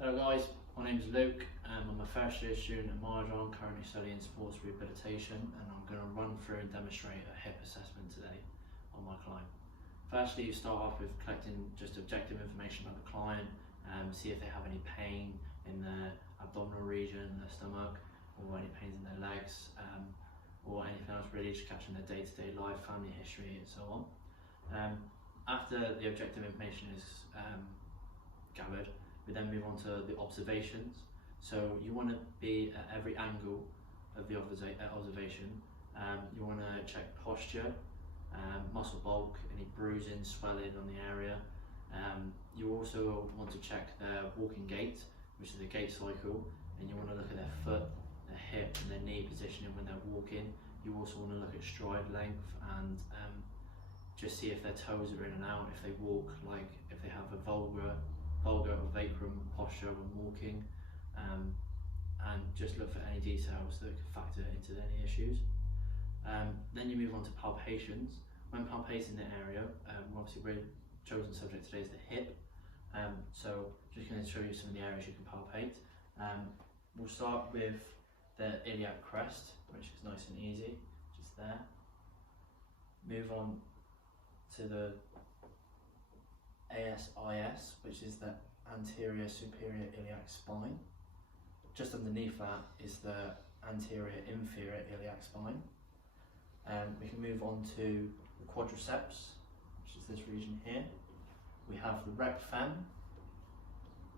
Hello guys, my name is Luke. I'm a first year student at Marjon, currently studying sports rehabilitation, and I'm going to run through and demonstrate a hip assessment today on my client. Firstly, you start off with collecting just objective information about the client, see if they have any pain in their abdominal region, their stomach, or any pains in their legs, or anything else really, just catching their day-to-day life, family history and so on. After the objective information is gathered, we then move on to the observations. So you want to be at every angle of the observation. You want to check posture, muscle bulk, any bruising, swelling on the area. You also want to check their walking gait, which is the gait cycle, and you want to look at their foot, their hip and their knee positioning when they're walking. You also want to look at stride length and just see if their toes are in and out, if they walk, like if they have a vulgar or vacrum posture when walking, and just look for any details that could factor into any issues. Then you move on to palpations. When palpating the area, obviously we're chosen subject today is the hip, so just going to show you some of the areas you can palpate. We'll start with the iliac crest, which is nice and easy, just there. Move on to the ASIS, which is the anterior superior iliac spine. Just underneath that is the anterior inferior iliac spine. We can move on to the quadriceps, which is this region here. We have the rec fem,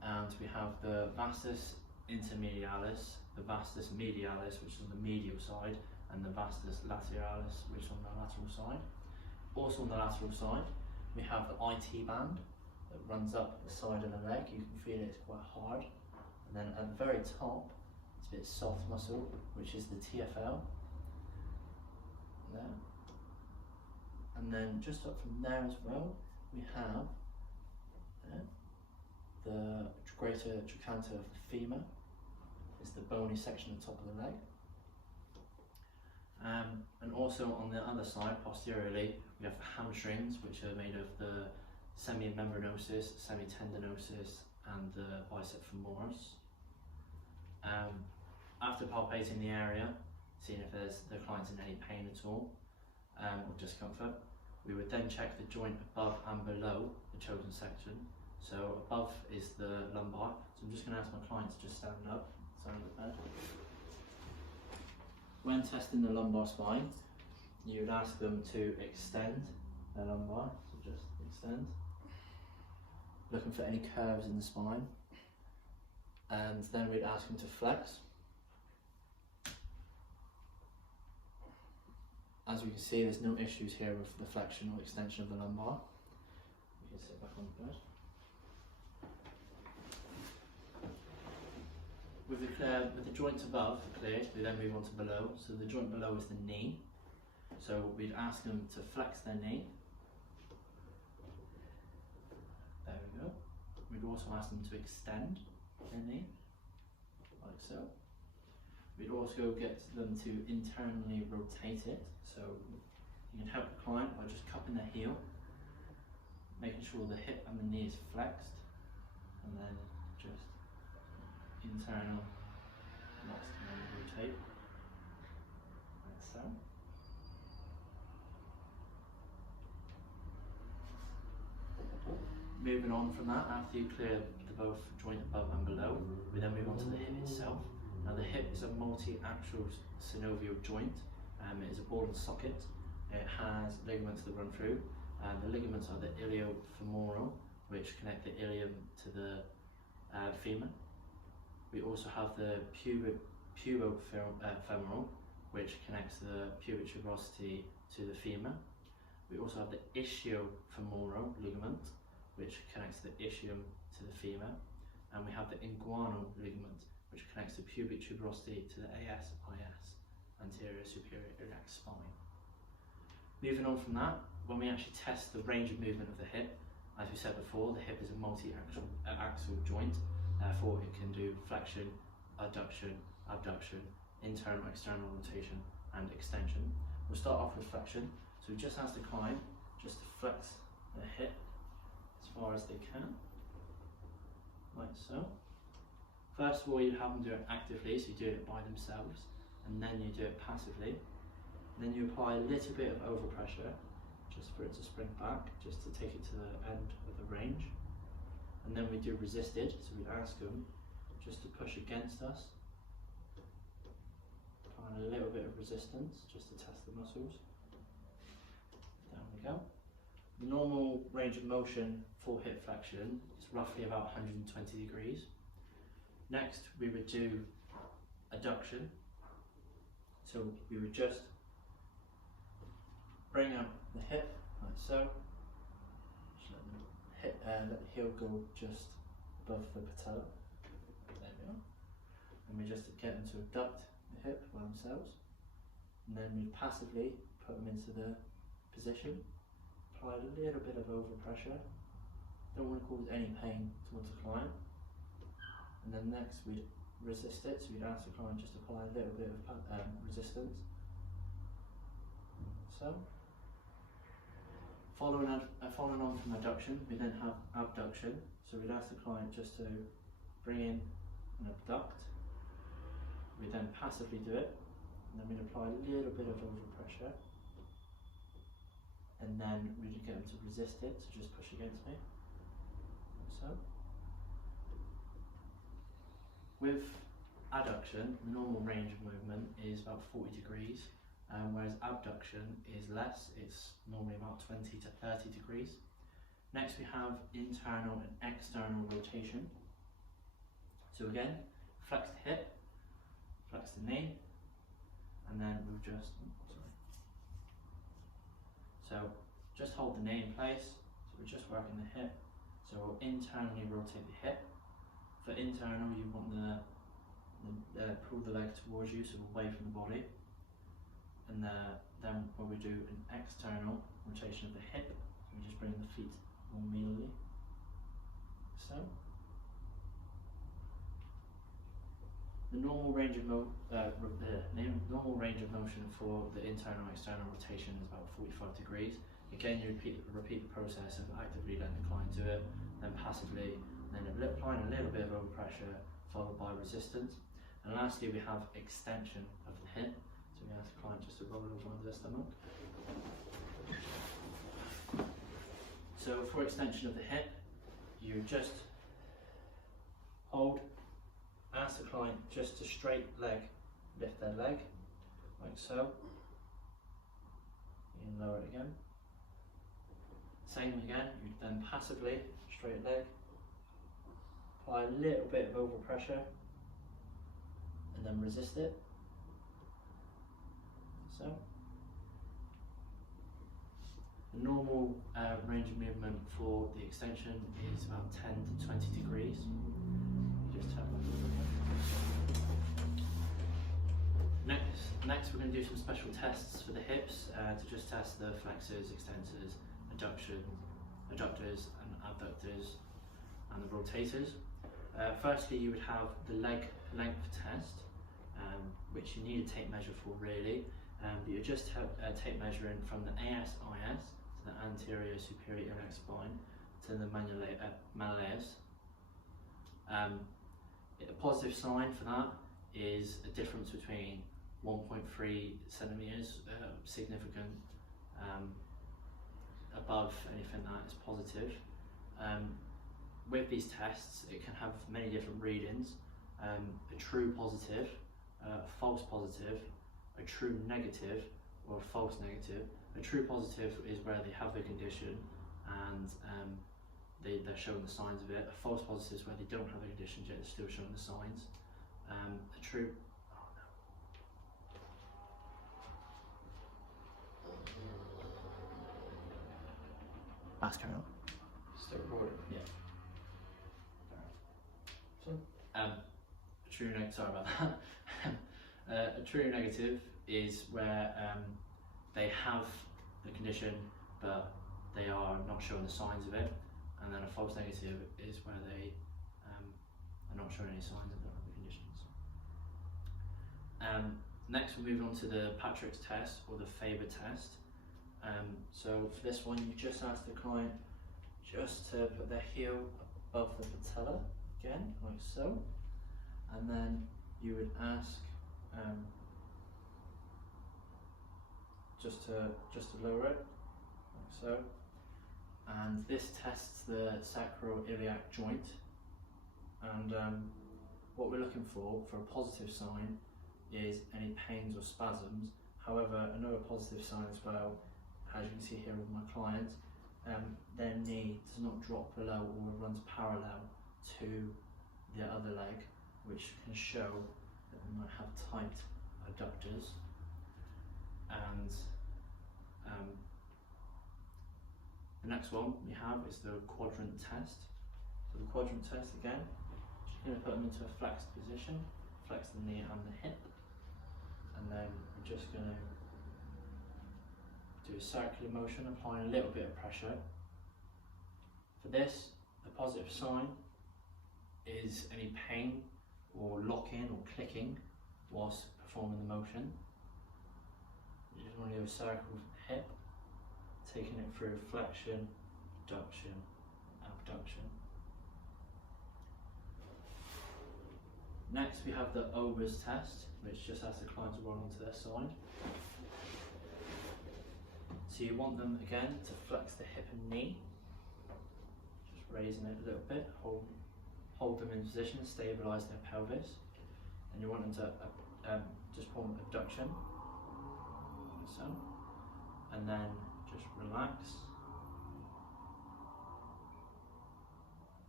and we have the vastus intermedialis, the vastus medialis, which is on the medial side, and the vastus lateralis, which is on the lateral side. Also on the lateral side, we have the IT band that runs up the side of the leg. You can feel it's quite hard. And then at the very top, it's a bit soft muscle, which is the TFL. There. And then just up from there as well, we have the greater trochanter of the femur. It's the bony section at the top of the leg. And also on the other side, posteriorly, we have the hamstrings, which are made of the semimembranosus, semitendinosus, and the bicep femoris. After palpating the area, seeing if the client's in any pain at all, or discomfort, we would then check the joint above and below the chosen section. So above is the lumbar, so I'm just going to ask my client to just stand up, side of the bed. When testing the lumbar spine, you would ask them to extend their lumbar, so just extend. Looking for any curves in the spine. And then we'd ask them to flex. As we can see, there's no issues here with the flexion or extension of the lumbar. You can sit back on the bed. With the joints above cleared, we then move on to below. So the joint below is the knee. So we'd ask them to flex their knee. There we go. We'd also ask them to extend their knee, like so. We'd also get them to internally rotate it. So you can help the client by just cupping their heel, making sure the hip and the knee is flexed, and then just internal and external rotate, like so. Moving on from that, after you clear the both joint above and below, we then move on to the hip itself. Now the hip is a multi-axial synovial joint. It is a ball and socket. It has ligaments that run through. The ligaments are the iliofemoral, which connect the ilium to the femur. We also have the pubofemoral, which connects the pubic tuberosity to the femur. We also have the ischiofemoral ligament, which connects the ischium to the femur. And we have the inguinal ligament, which connects the pubic tuberosity to the ASIS, anterior superior iliac spine. Moving on from that, when we actually test the range of movement of the hip, as we said before, the hip is a multi-axial joint. Therefore, it can do flexion, adduction, abduction, internal, external rotation, and extension. We'll start off with flexion. So we just ask the client just to flex the hip as far as they can, like so. First of all, you have them do it actively, so you do it by themselves, and then you do it passively. And then you apply a little bit of overpressure, just for it to spring back, just to take it to the end of the range. And then we do resisted, so we ask them just to push against us, applying a little bit of resistance, just to test the muscles. There we go. The normal range of motion for hip flexion is roughly about 120 degrees. Next, we would do adduction. So we would just bring up the hip like so. Just let the heel go just above the patella. There we go. And we just get them to adduct the hip by themselves. And then we passively put them into the position. Apply a little bit of overpressure. Don't want to cause any pain towards the client. And then next we'd resist it, so we'd ask the client just to apply a little bit of resistance. So, following on from adduction, we then have abduction. So we'd ask the client just to bring in and abduct. We then passively do it, and then we'd apply a little bit of overpressure. And then we'd get them to resist it, so just push against me, like so. With adduction, the normal range of movement is about 40 degrees, whereas abduction is less, it's normally about 20 to 30 degrees. Next we have internal and external rotation. So again, flex the hip, flex the knee, and then we'll just, So just hold the knee in place, so we're just working the hip. So we'll internally rotate the hip. For internal, you want pull the leg towards you, so away from the body. And then when we do an external rotation of the hip, we just bring the feet more medially. So the normal range of motion for the internal and external rotation is about 45 degrees. Again, you repeat the process of actively letting the client do it, then passively, and then applying a little bit of overpressure, followed by resistance. And lastly, we have extension of the hip. So we ask the client just to roll over onto their stomach. So for extension of the hip, you just hold, ask the client just to straight leg, lift their leg, like so. You can lower it again. Same again, you then passively, straight leg, apply a little bit of overpressure, and then resist it. So. The normal range of movement for the extension is about 10 to 20 degrees. Just have Next we're going to do some special tests for the hips to just test the flexors, extensors, adductors and abductors and the rotators. Firstly, you would have the leg length test, which you need a tape measure for really. But you just have a tape measuring from the ASIS, to the anterior superior iliac spine, to the malleus. A positive sign for that is a difference between 1.3 centimeters, significant above anything that is positive. With these tests, it can have many different readings: a true positive, a false positive, a true negative, or a false negative. A true positive is where they have the condition and they're showing the signs of it. A false positive is where they don't have the condition yet they're still showing the signs. A true carry on. Still recording? Yeah. So, a true negative. Sorry about that. A true negative is where they have the condition, but they are not showing the signs of it. And then a false negative is where they are not showing any signs of the conditions. Next, we're moving on to the Patrick's test or the Faber test. So for this one, you just ask the client just to put their heel above the patella, again, like so. and then you would ask just to lower it, like so. And this tests the sacroiliac joint, and what we're looking for a positive sign is any pains or spasms. However, another positive sign as well, as you can see here with my client, their knee does not drop below or runs parallel to the other leg, which can show that they might have tight adductors. And the next one we have is the quadrant test. So the quadrant test, again, just going to put them into a flexed position, flex the knee and the hip, and then we're just going to do a circular motion, applying a little bit of pressure. For this, the positive sign is any pain or lock-in or clicking whilst performing the motion. You just want to do a circle with the hip, taking it through flexion, adduction, abduction. Next we have the Ober's test, which just asks the client to roll onto their side. So you want them again to flex the hip and knee, just raising it a little bit, hold them in position, stabilise their pelvis, and you want them to just form abduction, like so, and then just relax.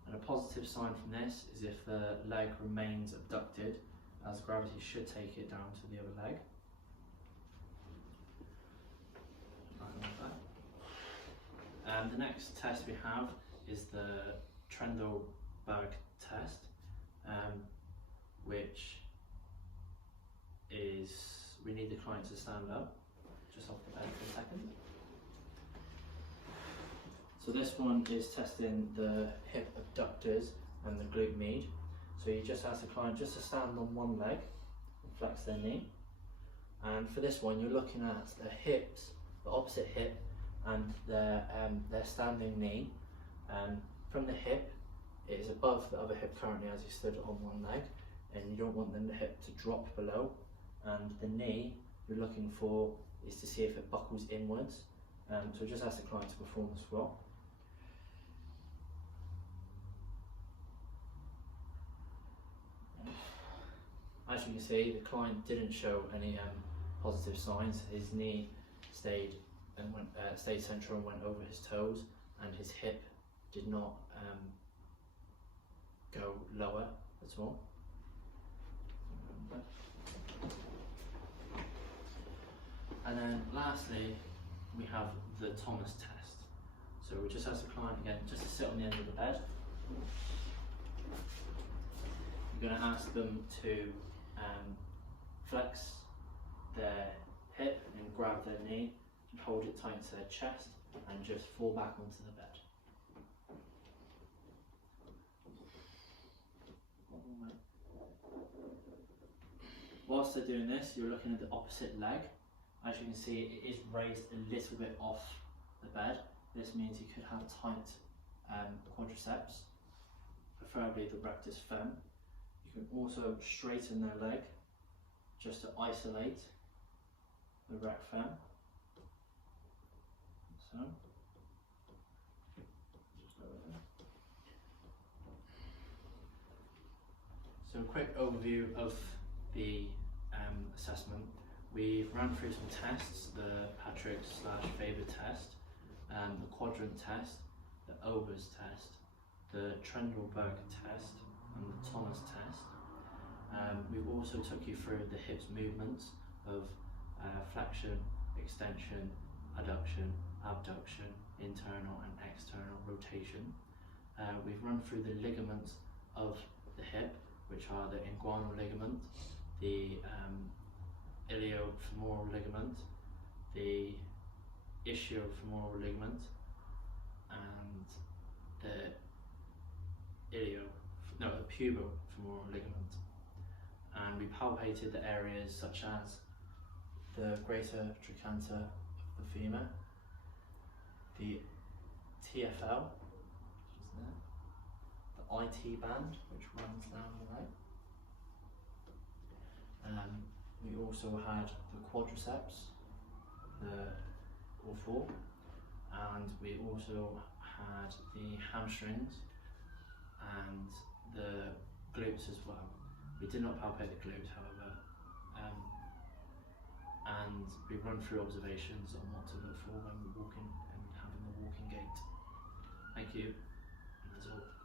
And a positive sign from this is if the leg remains abducted, as gravity should take it down to the other leg. The next test we have is the Trendelenburg test, which is, we need the client to stand up just off the bed for a second. So this one is testing the hip abductors and the glute med. So you just ask the client just to stand on one leg and flex their knee. And for this one, you're looking at the hips, the opposite hip, and their standing knee. From the hip, it is above the other hip currently as you stood on one leg, and you don't want the hip to drop below. And the knee you're looking for is to see if it buckles inwards. So just ask the client to perform the squat. As you can see, the client didn't show any positive signs. His knee stayed central and went over his toes, and his hip did not go lower at all. And then lastly, we have the Thomas test. So we just ask the client again just to sit on the end of the bed. You're going to ask them to flex their hip and grab their knee and hold it tight to their chest and just fall back onto the bed. Whilst they're doing this, you're looking at the opposite leg. As you can see, it is raised a little bit off the bed. This means you could have tight quadriceps, preferably the rectus fem. You can also straighten their leg just to isolate the rec fem. So, so a quick overview of the assessment. We've run through some tests: the Patrick/Faber test, the quadrant test, the Ober's test, the Trendelenburg test, and the Thomas test. We've also took you through the hips movements of flexion, extension, adduction, abduction, internal and external rotation. We've run through the ligaments of the hip, which are the inguinal ligament, the iliofemoral ligament, the ischiofemoral ligament, and the pubofemoral ligament. And we palpated the areas such as the greater trochanter of the femur, the TFL, which is there, the IT band, which runs down the leg, We also had the quadriceps, all four, and we also had the hamstrings and the glutes as well. We did not palpate the glutes, however, and we run through observations on what to look for when we're walking and having the walking gait. Thank you, and that's all.